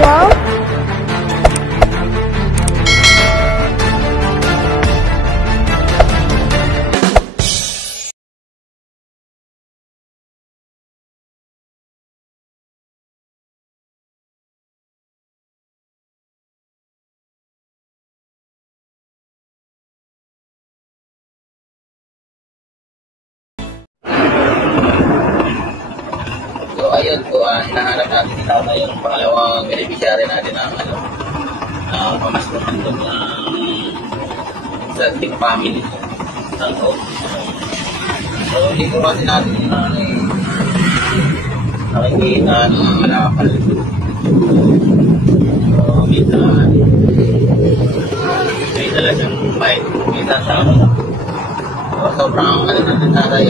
wall? So ayun po, hinahanap natin ito na yung pangalawang beneficiary natin ng pamasko doon sa ating family ng host. So hindi po kasi natin nakikita ng malakal. So minsan may dala siyang bike, minsan sa sobrang natin tatay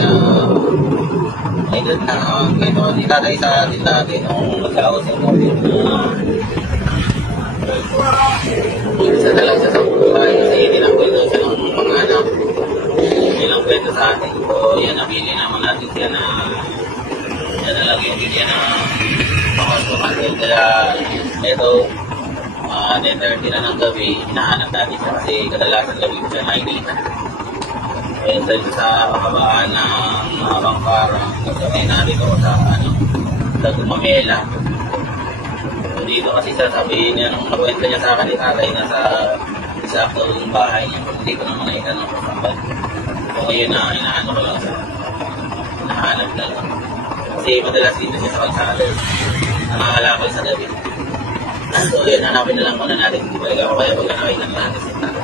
ay doon na ito si tatay sa atin natin nung magkausap mo din isa talaga siya sa buhay kasi tinanggal siya ng mga anak ilang kwento sa atin so yan nabili naman natin siya na yan na lang yung bigyan na pamasukan kaya ito 10:30 na ng gabi hinahanap natin siya kasi kadalasan gabi ko siya nakikita dahil sa kabaan ng Bangkara kasi narito sa sa Gumamela so, dito kasi sasabihin niya nung nakwenta niya sa akin ni tatay na sa saktong bahay niya hindi ko naman nakita ng kasabat so ngayon na inaano ko lang sa hinahanap na lang kasi madalas dito siya sa kalsada nangangalakal sa gabi so yun hanapin na lang muna natin hindi ba ikaw kaya pag nakita natin si tatay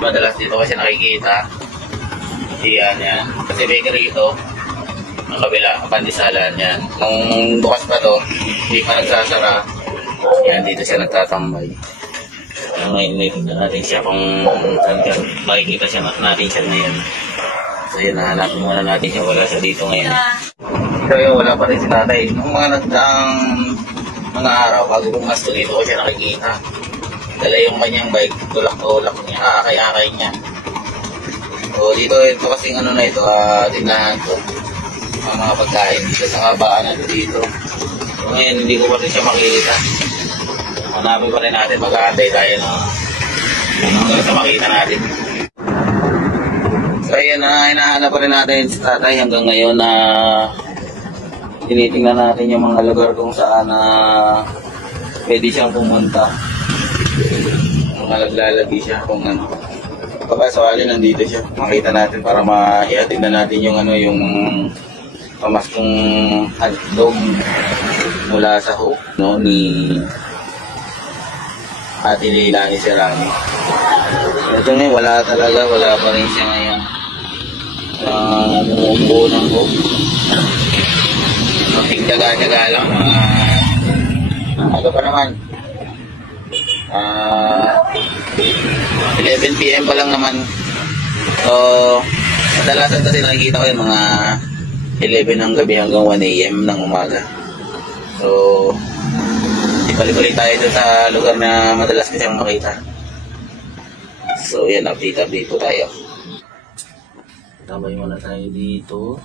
madalas dito kasi nakikita yan. Kasi bakery ito, ang kabila, pandisalan yan. Nung bukas pa to, hindi pa nagsasara, yan, dito siya nagtatambay. Ngayon, nakikita natin siya kung makikita siya natin siya ngayon. So yun, nahanapin muna natin siya, wala siya dito ngayon. So yun, wala pa rin si tatay. Nung mga nagdaang mga araw, bago pumasok dito ko siya nakikita. Dala yung kanyang bike, tulak-tulak niya, akay-akay niya. So dito ito kasing ano na ito, tindahan to. Mga pagkain dito sa kabaan na dito. So ngayon hindi ko pa rin siya makikita. Hanapin pa rin natin, mag-aantay tayo na hanggang sa makita natin. So ayan na, hinahanap pa rin natin si tatay hanggang ngayon na tinitingnan natin yung mga lugar kung saan pwede siyang pumunta. Mga naglalagi siya kung ano. Pagkasawali nandito siya, makita natin para maihatid na natin yung ano yung pamaskong hotdog mula sa hook no ni Ate Leila ni Serrani. Ito ngayon wala talaga, wala pa rin siya ngayon. Bumubuo ng hook. Tigdaga-daga lang. Ano pa naman? 11 PM pa lang naman. So, kadalasan kasi nakikita ko yung mga 11 ng gabi hanggang 1 AM ng umaga. So, ibalik-balik tayo doon sa lugar na madalas ko siyang makita. So, yan, update po tayo. Tabay muna tayo dito.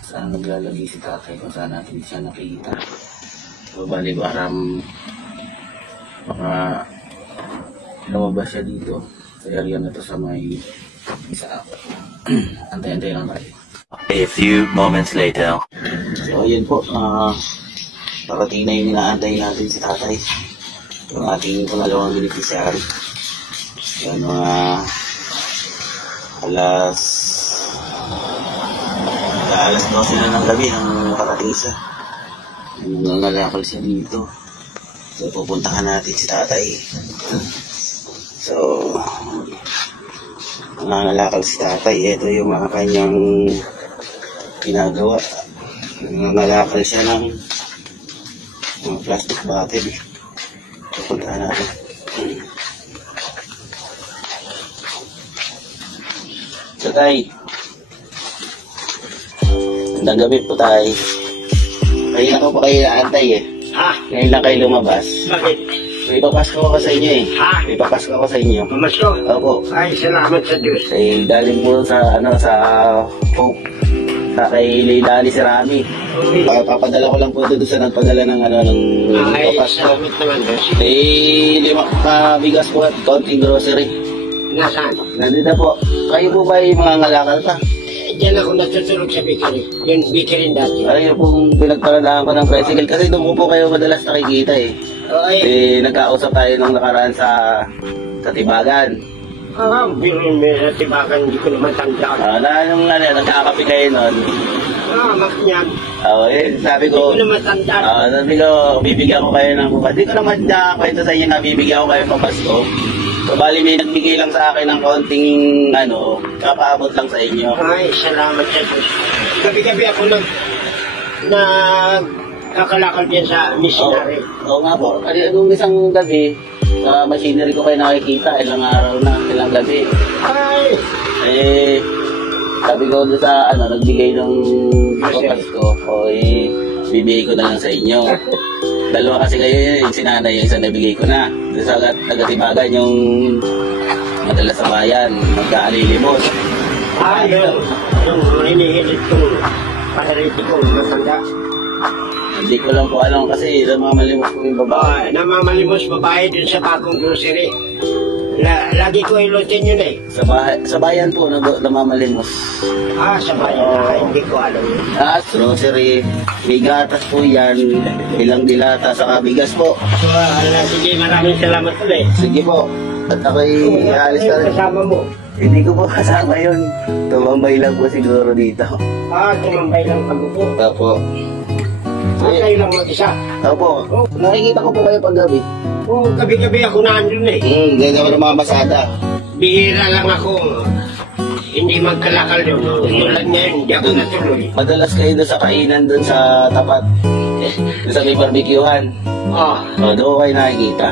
Saan naglalagay si tatay kung saan natin siya nakikita. So, bali-baram baka lumabas siya dito sa area na to sa may isa. Antay-antay lang tayo. A few moments later. So ayun po, parating na yung inaantay natin si tatay, yung ating pangalawang beneficiary. Yan alas 12 na ng gabi nang nakarating siya. Nangangalakal siya dito. So, pupuntahan natin si tatay. So, nangangalakal si tatay. Ito yung mga kanyang ginagawa. Nangangalakal siya ng plastic bottle. Pupuntahan natin. So, tay. Magandang gabi po, tay. Kaya na ko pa kayo naantay eh. Ha? Ngayon lang kayo lumabas. Bakit? May papasko ako sa inyo eh. Ha? May papasko ako sa inyo. Pamasko? Opo. Ay, salamat sa Diyos. Eh, galing po sa, sa Hope. kay Leilani si Rami. Papadala ko lang po doon sa nagpadala ng ng Ay, papas ko. salamat naman. Lima bigas po at konting grocery. Nasaan? Nandito po. Kayo po ba yung mga ngalakal pa? Diyan ako natutulog sa bakery. Yung bakery dati. Ay, yung pong pinagparadaan ko ng tricycle kasi doon ko po kayo madalas nakikita eh. Ay, Nagkausap tayo nung nakaraan sa Tibagan. biro may natibagan, hindi ko naman tandaan. Nung nagkakape kayo nun. Maknyag. Sabi Hindi ko, ko naman tandaan. sabi ko, bibigyan ko kayo ng bukas. Hindi ko naman kwento sa inyo na bibigyan ko kayo papasko. So, bali may nagbigay lang sa akin ng konting, kapaabot lang sa inyo. Ay, salamat sa Diyos. Gabi-gabi ako nagkakalakal din sa missionary. Oo nga po. Kasi nung isang gabi, sa machinery ko kayo nakikita, ilang araw na, ilang gabi. Ay, Sabi ko doon sa, nagbigay ng papasko, bibigay ko na lang sa inyo. Dalawa kasi kayo yung sinanay, yung isa nabigay ko na. Doon sa Tagatibagan, yung madalas sa bayan, magkaalilimos. yun. Yung hinihilit kong pahariti kong matanda. Hindi ko lang po alam kasi namamalimos ko yung babae. Namamalimos babae dun sa bagong grocery. Lagi ko ilutin yun eh. Sa bayan po, namamalimos. Sa bayan hindi ko alam. Grocery, may gatas po yan, ilang dilata, saka bigas po. So, sige, maraming salamat ulit. Sige po, at ako'y alis na rin. Kasama mo. Hindi ko po kasama yun. Tumambay lang po siguro dito. Tumambay lang kami po. Opo. Kayo lang mag-isa. Opo. Nakikita ko po kayo paggabi. Gabi-gabi ako nandun eh. Gagawa ng mga basada. Bihira lang ako. Hindi magkalakal yun. Tulad ngayon, hindi ako natuloy. Madalas kayo doon sa kainan doon sa tapat. Doon sa may barbecuehan. Doon ko kayo nakikita.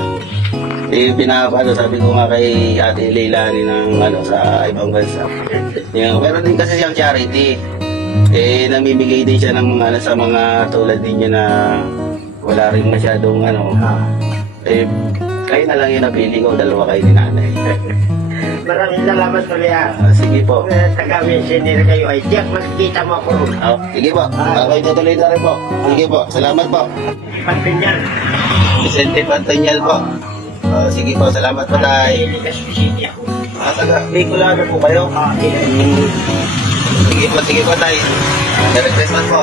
Sabi ko nga kay Ate Leilani ng sa ibang bansa. Meron din kasi siyang charity. Namimigay din siya ng mga sa mga tulad din niya na wala rin masyadong kayo na lang yung napili ko, dalawa kayo ni nanay. Maraming salamat ulit Sige po. Taga-missionary kayo ay diyak makikita mo ako. Sige po. Ako'y tutuloy na rin po. Sige po. Salamat po. Pagpinyan. Vicente Pantanyal po. Sige po. Salamat po tayo. City ako. Taga Bicolano po kayo? Sige po tayo. Merry Christmas po.